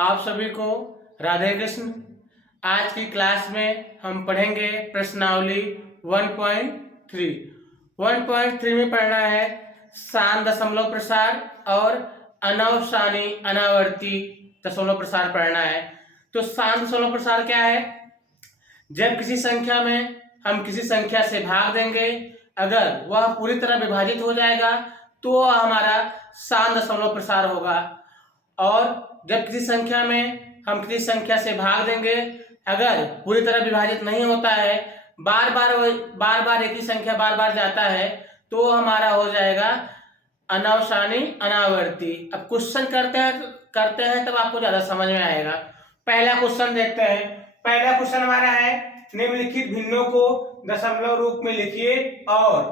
आप सभी को राधे कृष्ण। आज की क्लास में हम पढ़ेंगे प्रश्नावली 1.3। 1.3 में पढ़ना है शान दशमलव प्रसार और अनवसानी अनावर्ती दशमलव प्रसार पढ़ना है। तो शान दशमलव प्रसार क्या है? जब किसी संख्या में हम किसी संख्या से भाग देंगे, अगर वह पूरी तरह विभाजित हो जाएगा तो वह हमारा शान दशमलव प्रसार होगा। और जब किसी संख्या में हम किसी संख्या से भाग देंगे, अगर पूरी तरह विभाजित नहीं होता है, बार बार एक ही संख्या बार बार जाता है, तो हमारा हो जाएगा अनवसानी अनावर्ती। अब क्वेश्चन करते हैं तब आपको ज्यादा समझ में आएगा। पहला क्वेश्चन देखते हैं। पहला क्वेश्चन हमारा है निम्नलिखित भिन्नों को दशमलव रूप में लिखिए और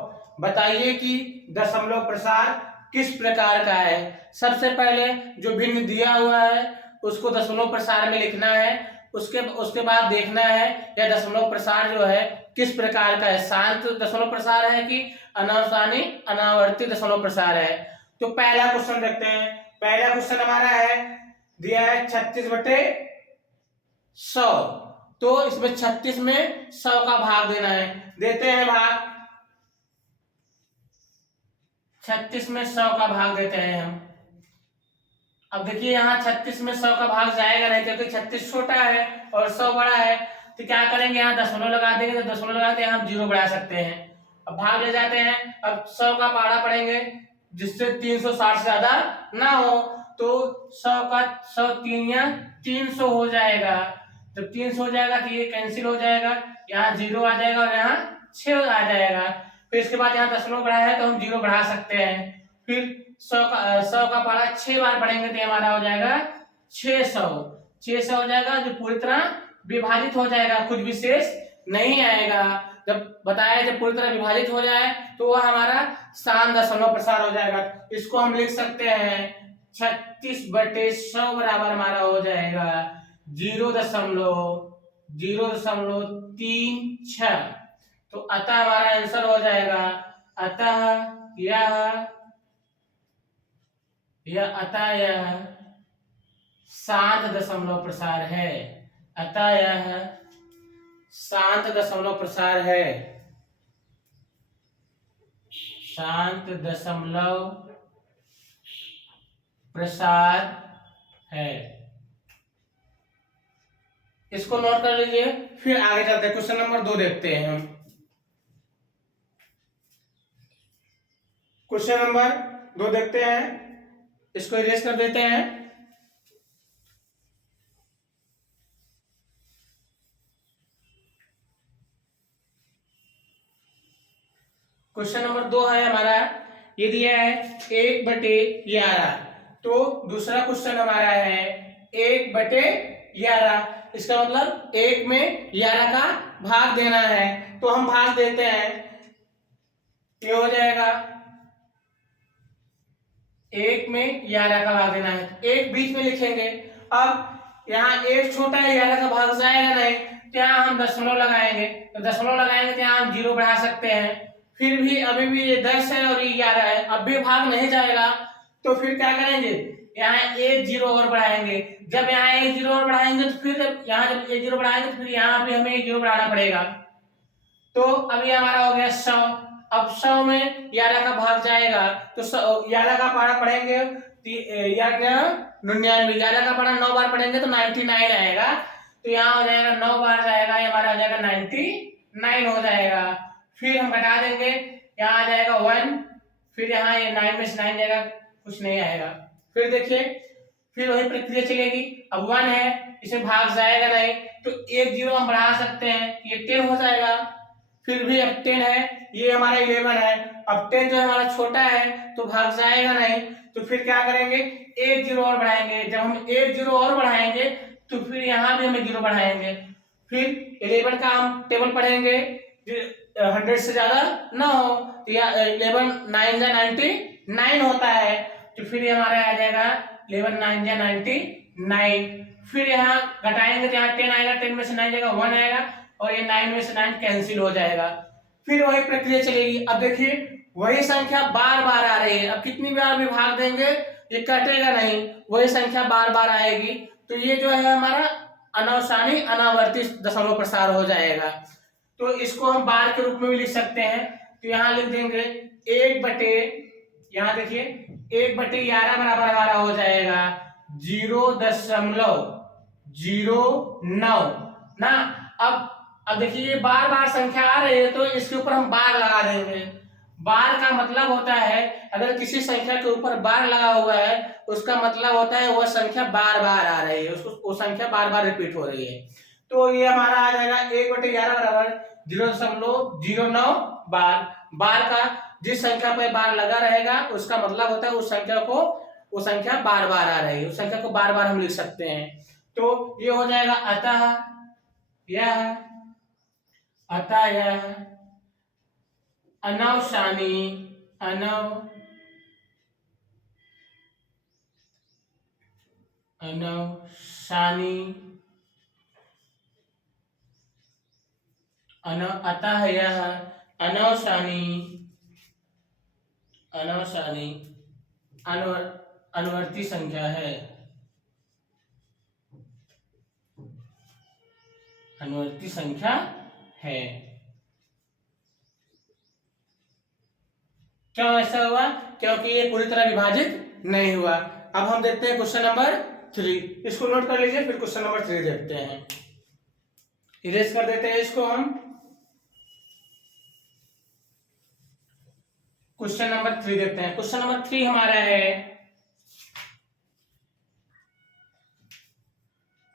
बताइए कि दशमलव प्रसार किस प्रकार का है। सबसे पहले जो भिन्न दिया हुआ है उसको दशमलव प्रसार में लिखना है। उसके बाद देखना है यह दशमलव प्रसार जो है किस प्रकार का है, शांत दशमलव प्रसार है कि अनवसानी अनावर्ती दशमलव प्रसार है। तो पहला क्वेश्चन देखते हैं। पहला क्वेश्चन हमारा है दिया है 36/100। तो इसमें 36 में 100 का भाग देना है। देते हैं भाग। 36 में 100 का भाग देते हैं हम। अब देखिए यहाँ 36 में 100 का भाग जाएगा नहीं, क्योंकि 36 छोटा है और 100 बड़ा है। तो क्या करेंगे, यहाँ दशमलव लगा देंगे। तो दशमलव लगाते हैं हम 0 बढ़ा सकते हैं। अब भाग ले जाते हैं। अब 100 का पहाड़ा पढ़ेंगे जिससे 360 से ज्यादा ना हो। तो 100 का 100 3 या 300 हो जाएगा। जब 300 हो जाएगा तो ये कैंसिल हो जाएगा, यहाँ 0 आ जाएगा और यहाँ 6 आ जाएगा। फिर इसके बाद यहाँ दशमलव बढ़ाया है तो हम 0 बढ़ा सकते हैं। फिर 100 का पहाड़ा 6 बार पढ़ेंगे तो हमारा हो जाएगा 600 हो जाएगा, जो पूरी तरह विभाजित हो जाएगा, कुछ विशेष नहीं आएगा। जब बताया जब पूरी तरह विभाजित हो जाए तो वह हमारा शान दशमलव प्रसार हो जाएगा। इसको हम लिख सकते हैं 36/100 बराबर हमारा हो जाएगा 0.036। तो अतः हमारा आंसर हो जाएगा अतः यह शांत दशमलव प्रसार है। अतः यह शांत दशमलव प्रसार है। शांत दशमलव प्रसार है। इसको नोट कर लीजिए। फिर आगे चलते हैं, क्वेश्चन नंबर 2 देखते हैं हम। क्वेश्चन नंबर 2 देखते हैं। इसको इरेज कर देते हैं। क्वेश्चन नंबर 2 है हमारा, ये दिया है 1/11। तो दूसरा क्वेश्चन हमारा है 1/11। इसका मतलब 1 में 11 का भाग देना है। तो हम भाग देते हैं। ये हो जाएगा 1 में 11 का भाग देना है। 1 बीच में लिखेंगे। अब यहाँ 1 छोटा है, 11 का भाग जाएगा नहीं, तो यहाँ हम दशमलव लगाएंगे। तो दशमलव लगाएंगे तो यहाँ हम 0 बढ़ा सकते हैं। फिर भी अभी भी ये 10 है और ये 11 है, अब भी भाग नहीं जाएगा। तो फिर क्या करेंगे, यहाँ 1 0 और बढ़ाएंगे। जब यहाँ 1 0 और बढ़ाएंगे तो फिर यहाँ जब 1 0 बढ़ाएंगे तो फिर यहाँ भी हमें 1 0 बढ़ाना पड़ेगा। तो अभी हमारा हो गया 100। अब 100 में 11 का भाग जाएगा तो 11 का पहाड़ा पढ़ेंगे 99। 11 का पहाड़ा 9 बार पढ़ेंगे तो 99 आएगा। तो यहाँ हो जाएगा 9 बार जाएगा, हमारा हो जाएगा 99 हो जाएगा। फिर हम घटा देंगे, यहाँ आ जाएगा 1। फिर यहाँ ये 9 में से 9 जाएगा, कुछ नहीं आएगा। फिर देखिए, फिर वही प्रक्रिया चलेगी। अब 1 है, इसे भाग जाएगा नहीं, तो 1 0 हम बढ़ा सकते हैं, ये 10 हो जाएगा। फिर भी अब 10 है, ये हमारा 11 है। अब 10 जो हमारा छोटा है तो भाग जाएगा नहीं। तो फिर क्या करेंगे, 1 0 और बढ़ाएंगे। जब हम 1 0 और बढ़ाएंगे तो फिर यहाँ भी हमें 0 बढ़ाएंगे। फिर 11 का हम टेबल पढ़ेंगे, 100 से ज्यादा ना हो। तो 11 9 जा 99 होता है। तो फिर ये हमारा आ जाएगा 11 9 जा 99। फिर यहाँ घटाएंगे तो यहाँ 10 आएगा, 10 में से 9 जाएगा 1 आएगा और ये 9 में से 9 कैंसिल हो जाएगा। फिर वही प्रक्रिया चलेगी। अब देखिए वही संख्या बार बार आ रही है। अब कितनी बार भी भाग देंगे ये कटेगा नहीं, वही संख्या बार बार आएगी। तो ये जो है हमारा अनावसानी अनावर्ती दशमलव प्रसार हो जाएगा। तो इसको हम बार के रूप में भी लिख सकते हैं। तो यहाँ लिख देंगे 1/, यहाँ देखिए 1/11 बराबर हमारा हो जाएगा 0.09 ना। अब देखिए ये बार बार संख्या आ रही है तो इसके ऊपर हम बार लगा देंगे। बार का मतलब होता है अगर किसी संख्या के ऊपर बार लगा हुआ है उसका मतलब होता है वह संख्या बार बार आ रही है, उसको वो संख्या बार बार रिपीट हो रही है। तो ये हमारा आ जाएगा 1/11 बराबर 0.09 बार। बार का जिस संख्या पर बार लगा रहेगा उसका मतलब होता है उस संख्या को वो संख्या बार बार आ रही है, उस संख्या को बार बार हम लिख सकते हैं। तो ये हो जाएगा अतः यह अनावसानी अतः यह अनावसानी अनुवर्ती संख्या है, अनुवर्ती संख्या है। क्यों ऐसा हुआ? क्योंकि ये पूरी तरह विभाजित नहीं हुआ। अब हम देखते हैं क्वेश्चन नंबर 3। इसको नोट कर लीजिए, फिर क्वेश्चन नंबर 3 देखते हैं। इरेज कर देते हैं इसको हम। क्वेश्चन नंबर 3 देखते हैं। क्वेश्चन नंबर 3 हमारा है,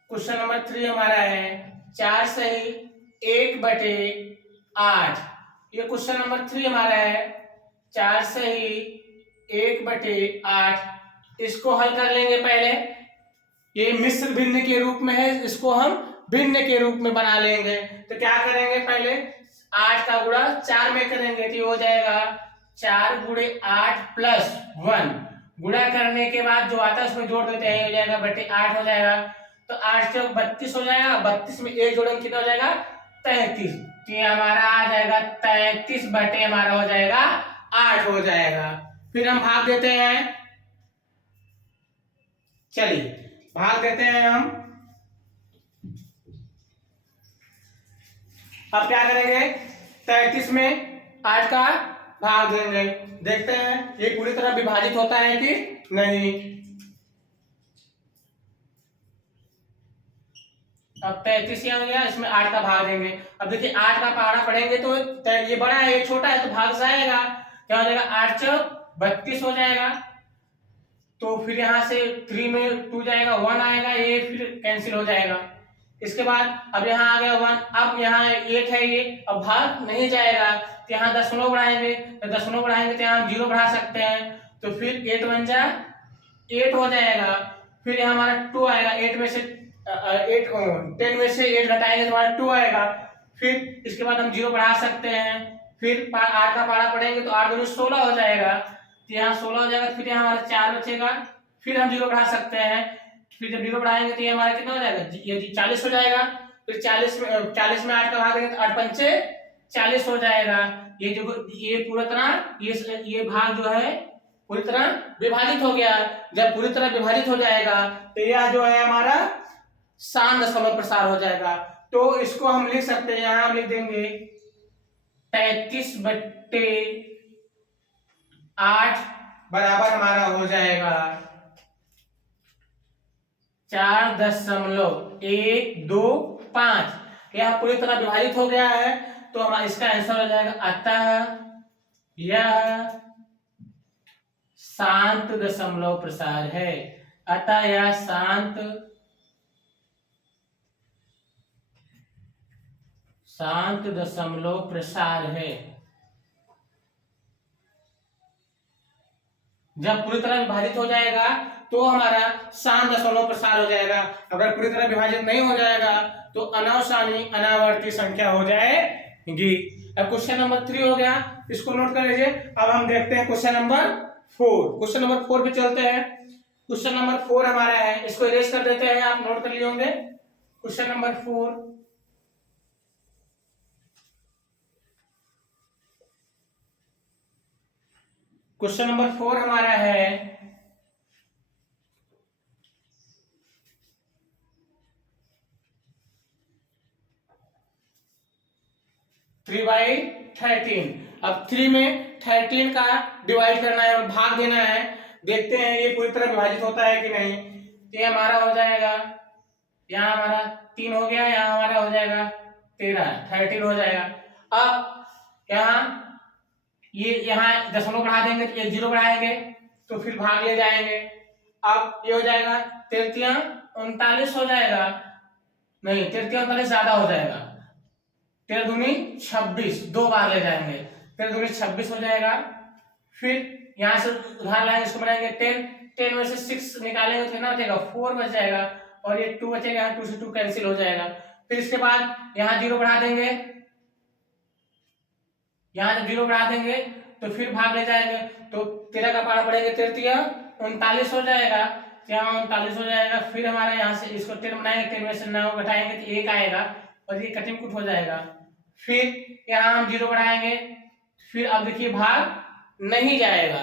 क्वेश्चन नंबर 3 हमारा है 4 सही 1/8। ये क्वेश्चन नंबर 3 हमारा है 4 सही 1/8। इसको हल कर लेंगे पहले। ये मिश्र भिन्न के रूप में है, इसको हम भिन्न के रूप में बना लेंगे। तो क्या करेंगे, पहले 8 का गुणा 4 में करेंगे तो ये हो जाएगा 4 × 8 + 1। गुणा करने के बाद जो आता है उसमें जोड़ देते हैं, हो जाएगा 8 हो जाएगा। तो 8 से 32 हो जाएगा, 32 में 1 जोड़ेंगे कितना हो जाएगा 33। तो ये हमारा आ जाएगा 33 बटे हमारा हो जाएगा 8 हो जाएगा। फिर हम भाग देते हैं, चलिए भाग देते हैं हम। अब क्या करेंगे, 33 में 8 का भाग देंगे, देखते हैं ये पूरी तरह विभाजित होता है कि नहीं। अब 33 यहाँ हो गया, इसमें 8 का भाग देंगे। अब देखिए 8 का पहाड़ा पढ़ेंगे तो ये बड़ा है ये छोटा है तो भाग जाएगा, क्या हो जाएगा 8 × 32 हो जाएगा। तो फिर यहाँ से 3 में 2 जाएगा, 1 आएगा, ये फिर कैंसिल हो जाएगा। इसके बाद अब यहाँ आ गया 1, अब यहाँ 8 है ये, अब भाग नहीं जाएगा तो यहाँ दशमलव बढ़ाएंगे, तो दशमलव बढ़ाएंगे तो यहाँ हम 0 बढ़ा सकते हैं। तो फिर 8 बन जा 8 हो जाएगा। फिर यहाँ हमारा 2 आएगा, 8 में से 10 में से 8 घटाएंगे तो हमारा 2 आएगा। फिर इसके बाद हम 0 बढ़ा सकते हैं। फिर 8 का पहाड़ा पढ़ेंगे तो 8 दूनी 16 हो जाएगा, तो यहाँ 16 हो जाएगा। फिर यहाँ हमारा 4 बचेगा, फिर हम 0 बढ़ा सकते हैं। फिर जब 0 बढ़ाएंगे तो ये हमारा कितना हो जाएगा, ये 40 हो जाएगा। फिर 40 में 8 का भाग देंगे तो 8 पंचे 40 हो जाएगा। ये जो ये पूरा तरह ये भाग जो है पूरी तरह विभाजित हो गया। जब पूरी तरह विभाजित हो जाएगा तो यह जो है हमारा शान दशमलव प्रसार हो जाएगा। तो इसको हम लिख सकते हैं, यहाँ हम लिख देंगे 33/8 बराबर हमारा हो जाएगा 4.125। यह पूरी तरह विभाजित हो गया है तो हमारा इसका आंसर हो जाएगा अतः यह शांत दशमलव प्रसार है। अतः यह शांत दशमलव प्रसार है। जब पूरी तरह विभाजित हो जाएगा तो हमारा शांत दशमलव प्रसार हो जाएगा। अगर पूरी तरह विभाजित नहीं हो जाएगा तो अनावसानी अनावर्ती संख्या हो जाएगी। अब क्वेश्चन नंबर 3 हो गया, इसको नोट कर लीजिए। अब हम देखते हैं क्वेश्चन नंबर 4। क्वेश्चन नंबर 4 पे चलते हैं। क्वेश्चन नंबर 4 हमारा है, इसको इरेज कर देते हैं, आप नोट कर लिए होंगे। क्वेश्चन नंबर 4, क्वेश्चन नंबर 4 हमारा है 3/13। अब 3 में 13 का डिवाइड करना है और भाग देना है। देखते हैं ये पूरी तरह विभाजित होता है कि नहीं। तो ये हमारा हो जाएगा, यहाँ हमारा 3 हो गया, यहाँ हमारा हो जाएगा 13 हो जाएगा। अब यहाँ ये यहाँ दशमलव बढ़ा देंगे तो 1 0 बढ़ाएंगे तो फिर भाग ले जाएंगे। अब ये हो जाएगा 33 39 हो जाएगा, नहीं 33 39 ज्यादा हो जाएगा, 13 दूनी 26, 2 बार ले जाएंगे, 13 दूनी 26 हो जाएगा। फिर यहाँ से उधार लाएंगे, इसको बनाएंगे 10 में से 6 निकालेंगे तो कितना बचेगा 4 बच जाएगा और ये 2 बचेगा, यहाँ 2 से 2 कैंसिल हो जाएगा। फिर इसके बाद यहाँ 0 बढ़ा देंगे, यहाँ जब 0 बढ़ा देंगे तो फिर भाग ले जाएंगे तो 13 का पारा पड़ेंगे 13 39 हो जाएगा, यहाँ 39 हो जाएगा। फिर हमारा यहाँ से इसको 10 बनाएंगे, 10 में से 9 घटाएंगे तो 1 आएगा और ये कटिंग कुट हो जाएगा। फिर यहाँ हम 0 बढ़ाएंगे, फिर अब देखिए भाग नहीं जाएगा।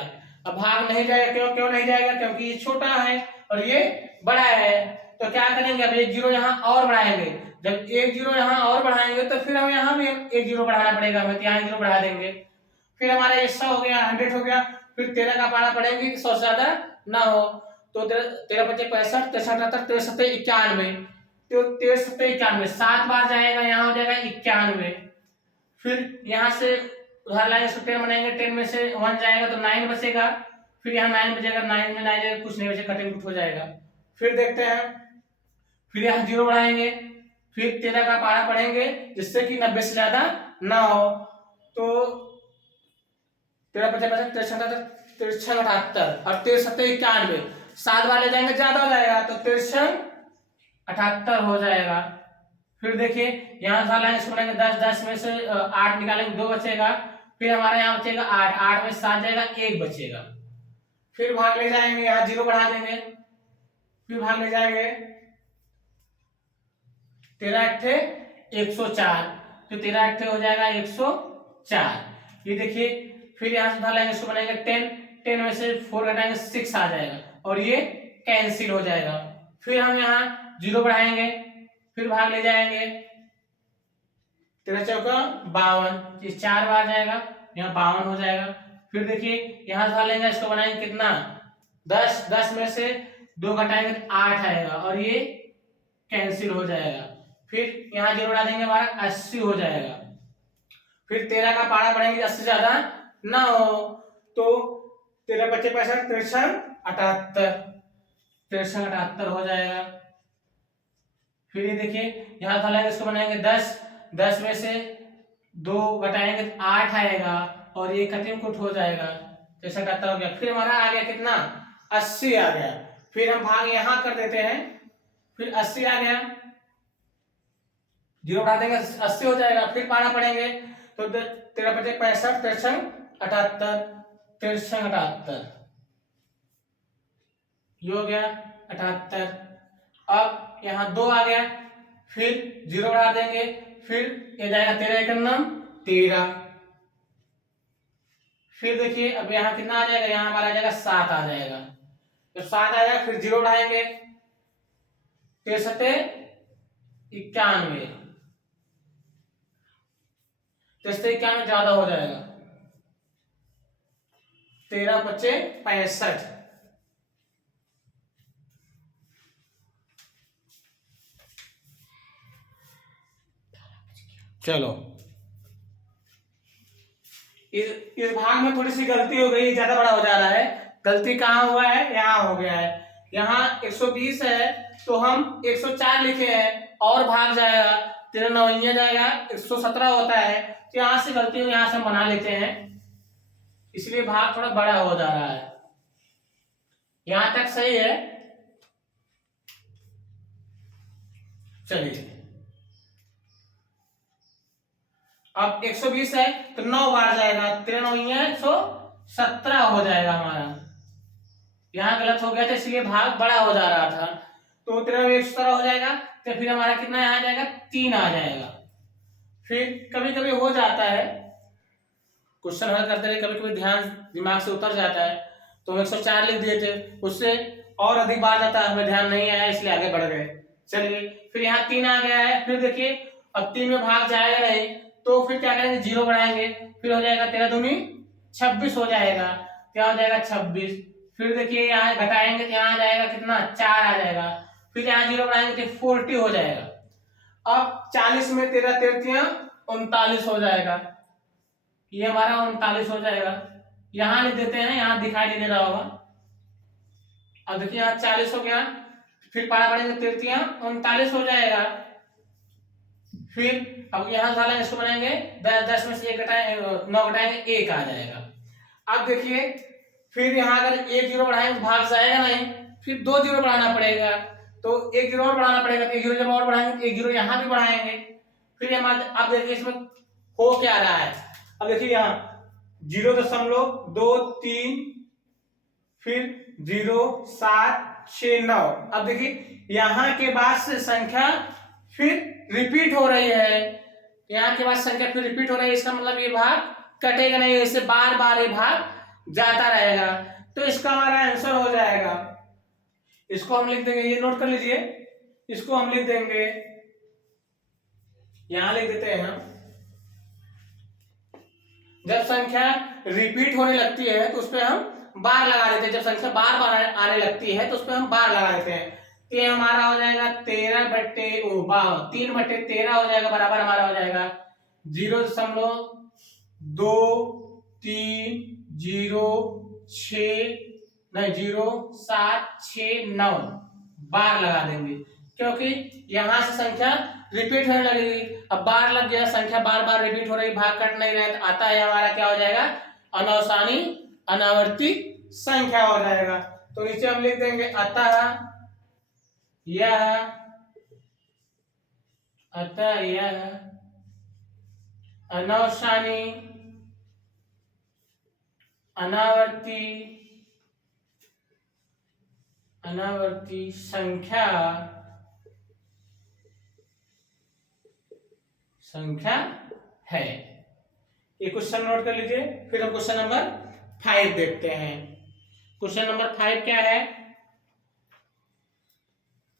अब भाग नहीं जाएगा, क्यों नहीं जाएगा, क्योंकि ये छोटा है और ये बड़ा है। तो क्या करेंगे, अब 1 0 यहाँ और बढ़ाएंगे। जब 1 0 यहाँ और बढ़ाएंगे तो फिर हम यहाँ भी 1 0 बढ़ाना पड़ेगा हमें, तो यहाँ 0 बढ़ा देंगे। फिर हमारा 100 हो गया, 100 हो गया। फिर 13 का पारा पड़ेंगे कि 100 से ज्यादा ना हो, तो 13 5 65 63 63 93 91, तो 93 91 7 बार जाएगा, यहाँ हो जाएगा 91। फिर यहाँ से उधार लाएंगे, 10 बनाएंगे, 10 में से 1 जाएगा तो 9 बचेगा। फिर यहाँ 9 बचेगा, 9 में 9 जाएगा, कुछ नहीं बचेगा, कटिंग कुट हो जाएगा। फिर देखते हैं, फिर यहाँ 0 बढ़ाएंगे, फिर 13 का पारा पढ़ेंगे जिससे कि 90 से ज्यादा ना हो, तो 13 55 63 63 78 और 63 91, 7 बार ले जाएंगे ज्यादा हो जाएगा तो 63 78 हो जाएगा। फिर देखिए यहाँ से लाएंगे, इसको बनाएंगे 10 10 में से 8 निकालेंगे, 2 बचेगा। फिर हमारा यहाँ बचेगा 8 8 में 7 जाएगा, 1 बचेगा। फिर भाग ले जाएंगे, यहाँ 0 बढ़ा देंगे, फिर भाग ले जाएंगे 13 8 104, तो 13 8 हो जाएगा 104। ये देखिए फिर यहाँ से उधार लाएंगे, इसको बनाएंगे 10 में से 4 घटाएंगे 6 आ जाएगा और ये कैंसिल हो जाएगा। फिर हम यहाँ 0 बढ़ाएंगे, फिर भाग ले जाएंगे, 13 चौका 52, ये 4 बार जाएगा, यहाँ 52 हो जाएगा। फिर देखिए यहाँ से लेंगे, इसको बनाएंगे कितना 10 10 में से 2 घटाएंगे तो 8 आएगा और ये कैंसिल हो जाएगा। फिर यहाँ 0 बढ़ा देंगे, हमारा 80 हो जाएगा। फिर 13 का पारा पढ़ेंगे 80 ज्यादा ना हो, तो 13 25 65 63 78 78 हो जाएगा। फिर ये देखिए यहाँ था इसको बनाएंगे 10 10 में से 2 घटाएंगे तो 8 आएगा और ये कटिंग कुट हो जाएगा, 78 हो गया। फिर हमारा आ गया कितना 80 आ गया। फिर हम भाग यहाँ कर देते हैं, फिर 80 आ गया, 0 बढ़ा देंगे 80 हो जाएगा। फिर पारा पढ़ेंगे तो 13 25 65 63 78 78 ये हो गया 78। अब यहाँ 2 आ गया, फिर 0 बढ़ा देंगे, फिर ये जाएगा 13 एकम 13। फिर देखिए अब यहाँ कितना आ जाएगा, यहाँ हमारा आ जाएगा 7 आ जाएगा। जब 7 आएगा फिर 0 बढ़ाएंगे, 63 91, 63 91 ज्यादा हो जाएगा, 13 25 65। चलो इस भाग में थोड़ी सी गलती हो गई, ज्यादा बड़ा हो जा रहा है। गलती कहाँ हुआ है, यहाँ हो गया है। यहाँ 120 है तो हम 104 लिखे हैं और भाग जाएगा 13 9 जाएगा 117 होता है, तो यहाँ से गलती यहाँ से बना लेते हैं, इसलिए भाग थोड़ा बड़ा हो जा रहा है। यहाँ तक सही है। चलिए अब 120 है तो 9 बार जाएगा, 13 9 117 हो जाएगा हमारा। यहाँ गलत हो गया था इसलिए भाग बड़ा हो जा रहा था, तो 13 117 हो जाएगा। तो फिर हमारा कितना यहाँ आ जाएगा 3 आ जाएगा। फिर कभी कभी हो जाता है क्वेश्चन हल करते रहे, कभी कभी ध्यान दिमाग से उतर जाता है, तो 104 लिख दिए थे, उससे और अधिक बार जाता है, हमें ध्यान नहीं आया इसलिए आगे बढ़ गए। चलिए फिर यहाँ 3 आ गया है। फिर देखिए अब 3 में भाग जाएगा नहीं, तो तो फिर क्या करेंगे, 0 बढ़ाएंगे, फिर हो जाएगा 13 दूनी 26 हो जाएगा, क्या हो जाएगा 26। फिर देखिए यहाँ घटाएंगे तो यहाँ आ जाएगा कितना, 4 आ जाएगा, फिर यहाँ 0 बढ़ाएंगे तो 40 हो जाएगा। अब 40 में 13 तेरतियां 39 हो जाएगा, ये हमारा 39 हो जाएगा। यहाँ लिख देते हैं, यहाँ दिखाई नहीं दे रहा होगा। अब देखिए यहाँ 40 हो गया, फिर पारा पड़ेंगे तेरतियां 39 हो जाएगा। फिर अब यहाँ साला इसको बनाएंगे 10 में से 1 घटाएंगे 9 घटाएंगे 1 आ जाएगा। अब देखिए फिर यहाँ अगर 1 0 बढ़ाएंगे भाग जाएगा नहीं, फिर 2 0 बढ़ाना पड़ेगा, तो 1 0 और बढ़ाना पड़ेगा, तो 1 0 जब और बढ़ाएंगे तो 1 0 यहाँ भी बढ़ाएंगे। फिर हमारे अब देखिए इसमें हो क्या रहा है, अब देखिए यहाँ 0.23 फिर 0 7 6 9। अब देखिए यहाँ के बाद से संख्या फिर रिपीट हो रही है, यहाँ के बाद संख्या फिर रिपीट हो रही है, इसका मतलब ये भाग कटेगा नहीं, ऐसे बार बार ये भाग जाता रहेगा। तो इसका हमारा आंसर हो जाएगा, इसको हम लिख देंगे, ये नोट कर लीजिए, इसको हम लिख देंगे, यहां लिख देते हैं हम, जब संख्या रिपीट होने लगती है तो उसपे हम बार लगा देते हैं, जब संख्या बार बार आने लगती है तो उसपे हम बार लगा देते हैं। ये हमारा हो जाएगा 3/13 हो जाएगा, बराबर हमारा हो जाएगा 0.2306 बार लगा देंगे, क्योंकि यहां से संख्या रिपीट होने लगेगी। अब बार लग गया, संख्या बार बार रिपीट हो रही, भाग कट नहीं रहा, तो आता है हमारा क्या हो जाएगा, अनवसानी अनावर्ती संख्या हो जाएगा। तो नीचे हम लिख देंगे अतः यह अनवसानी अनावर्ती संख्या है। ये क्वेश्चन नोट कर लीजिए। फिर हम क्वेश्चन नंबर 5 देखते हैं। क्वेश्चन नंबर 5 क्या है,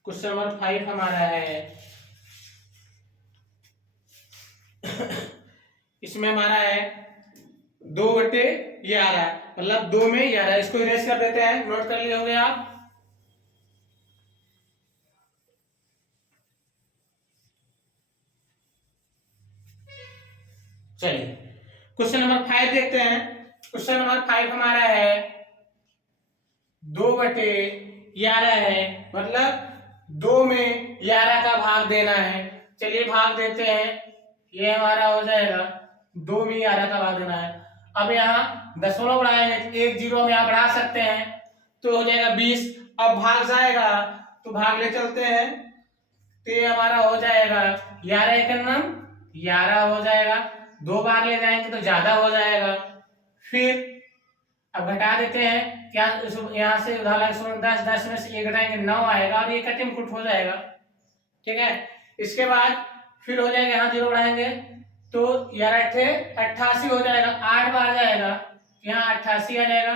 क्वेश्चन नंबर 5 हमारा है इसमें हमारा है 2/11, मतलब 2 में 11, इसको इरेज कर देते हैं, नोट कर लिए होंगे आप। चलिए क्वेश्चन नंबर 5 देखते हैं। क्वेश्चन नंबर 5 हमारा है 2/11 है, मतलब 2 में 11 का भाग देना है। चलिए भाग देते हैं, ये हमारा हो जाएगा 2 में 11 का भाग देना है। अब यहाँ दशमलव बढ़ाएंगे, 1 0 हम यहाँ बढ़ा सकते हैं, तो हो जाएगा 20। अब भाग जाएगा तो भाग ले चलते हैं, तो ये हमारा हो जाएगा 11 एकम 11 हो जाएगा, 2 बार ले जाएंगे तो ज्यादा हो जाएगा। फिर अब घटा देते हैं, क्या यहाँ से उदाहरण 10 में से 1 घटाएंगे 9 आएगा, और ये कटिंग कुट हो जाएगा, ठीक है। इसके बाद फिर हो जाएगा, यहाँ 0 बढ़ाएंगे तो 11 88 हो जाएगा, 8 बार जाएगा, यहाँ 88 आ जाएगा।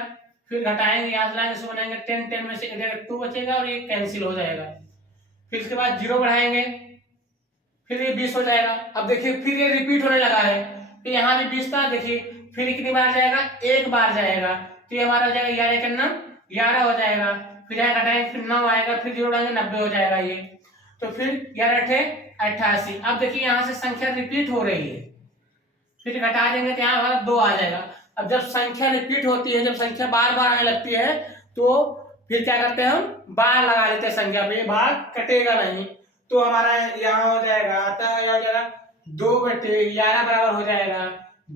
फिर घटाएंगे, यहाँ से लाएंगे, बनाएंगे 10 में से 2 बचेगा और ये कैंसिल हो जाएगा। फिर इसके बाद 0 बढ़ाएंगे, फिर ये 20 हो जाएगा। अब देखिए फिर ये रिपीट होने लगा है, तो यहाँ भी 20 था, देखिए फिर कितनी बार जाएगा, 1 बार जाएगा, तो ये हमारा हो जाएगा 11 का 9 11 हो जाएगा। फिर यहाँ घटाएंगे, फिर 9 आएगा, फिर 0 बढ़ाएंगे 90 हो जाएगा ये। तो फिर 11 88। अब देखिए यहाँ से संख्या रिपीट हो रही है, फिर घटा देंगे तो यहाँ हमारा 2 आ जाएगा। अब जब संख्या रिपीट होती है, जब संख्या बार बार आने लगती है, तो फिर क्या करते हैं, हम बार लगा देते हैं संख्या पे, भाग कटेगा नहीं। तो हमारा यहाँ हो जाएगा, अतः यह हो जाएगा 2/11 बराबर हो जाएगा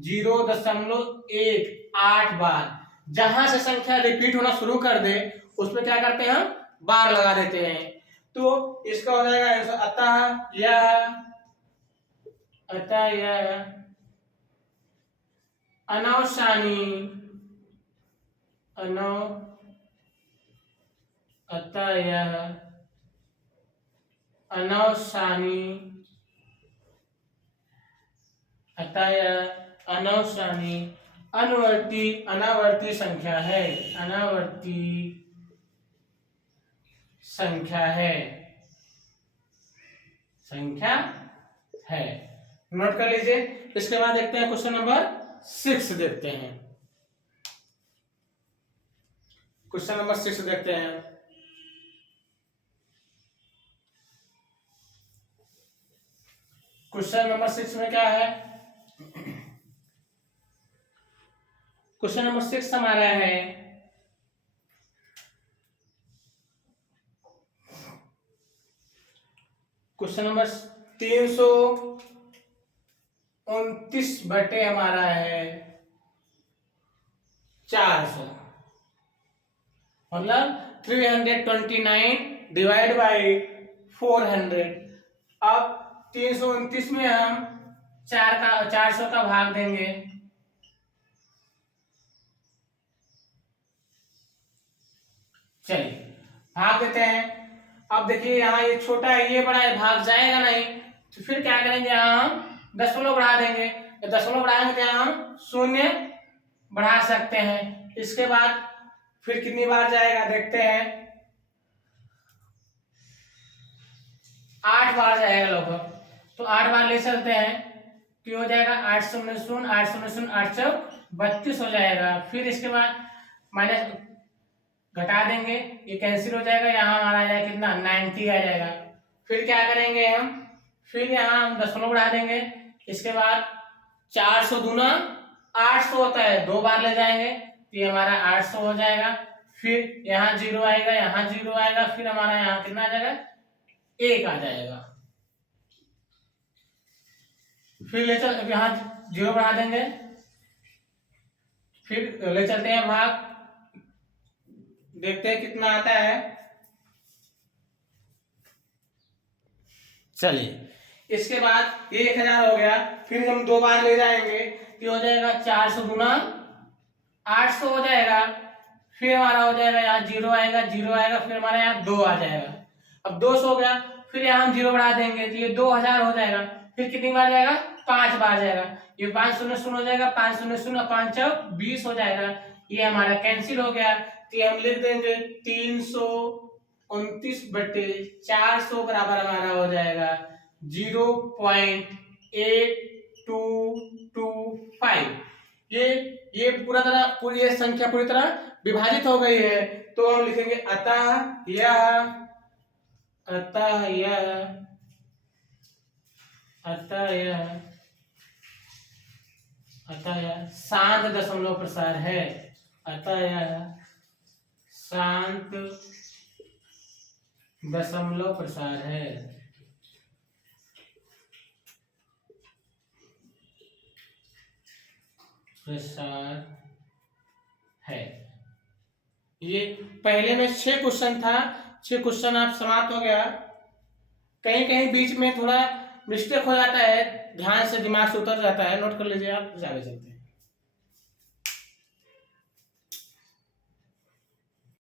0.18 बार। जहां से संख्या रिपीट होना शुरू कर दे उसमें क्या करते हैं, हम बार लगा देते हैं। तो इसका हो जाएगा अतः यह अनवसानी अनावर्ती संख्या है, संख्या है। नोट कर लीजिए। इसके बाद देखते हैं क्वेश्चन नंबर 6 देखते हैं। क्वेश्चन नंबर 6 देखते हैं। क्वेश्चन नंबर 6 में क्या है? क्वेश्चन नंबर 6 हमारा है क्वेश्चन नंबर 329 बटे हमारा है 400, मतलब 329 डिवाइड बाई 400। अब 329 में हम 400 का भाग देंगे। चलिए भाग देते हैं। अब देखिए यहाँ ये छोटा है, ये बड़ा है, भाग जाएगा नहीं, तो फिर क्या करेंगे, यहाँ हम दशमलव बढ़ा देंगे। दशमलव बढ़ाएंगे तो यहाँ हम शून्य बढ़ा सकते हैं। इसके बाद फिर कितनी बार जाएगा देखते हैं, 8 बार जाएगा लगभग। तो 8 बार ले चलते हैं तो हो जाएगा 8 शून्य शून्य 8 शून्य शून्य 8 चौक 32 हो जाएगा। फिर इसके बाद माइनस घटा देंगे, ये कैंसिल हो जाएगा, यहाँ हमारा आ जाएगा कितना 90 आ जाएगा। फिर क्या करेंगे हम, फिर यहाँ हम दशमलव बढ़ा देंगे। इसके बाद 400 दूना 800 होता है, 2 बार ले जाएंगे तो ये हमारा 800 हो जाएगा। फिर यहाँ 0 आएगा, यहाँ 0 आएगा, फिर हमारा यहाँ कितना आ जाएगा 1 आ जाएगा। फिर ले चल यहाँ 0 बढ़ा देंगे, फिर ले चलते हैं भाग, देखते हैं कितना आता है। चलिए इसके बाद ये 1000 हो गया। फिर हम 2 बार ले जाएंगे तो हो जाएगा 400 गुना 800 हो जाएगा। फिर हमारा हो जाएगा यहाँ 0 आएगा, 0 आएगा, फिर हमारा यहाँ 2 आ जाएगा। अब 200 हो गया, फिर यहाँ हम 0 बढ़ा देंगे तो ये 2000 हो जाएगा। फिर कितनी बार जाएगा, 5 बार जाएगा। ये 5 शून्य शून्य हो जाएगा, 5 शून्य शून्य 5 चौक 20 हो जाएगा। ये हमारा कैंसिल हो गया तो हम लिख देंगे 329 बटे 400 बराबर हमारा हो जाएगा 0.8225। ये पूरा तरह पूरी ये संख्या पूरी तरह विभाजित हो गई है, तो हम लिखेंगे अतः यह शांत दशमलव प्रसार है। अतः यह शांत दशमलव प्रसार है। ये पहले में 6 क्वेश्चन था, 6 क्वेश्चन आप समाप्त हो गया। कहीं कहीं बीच में थोड़ा मिस्टेक हो जाता है, ध्यान से दिमाग से उतर जाता है, नोट कर लीजिए आप, आगे चलते हैं।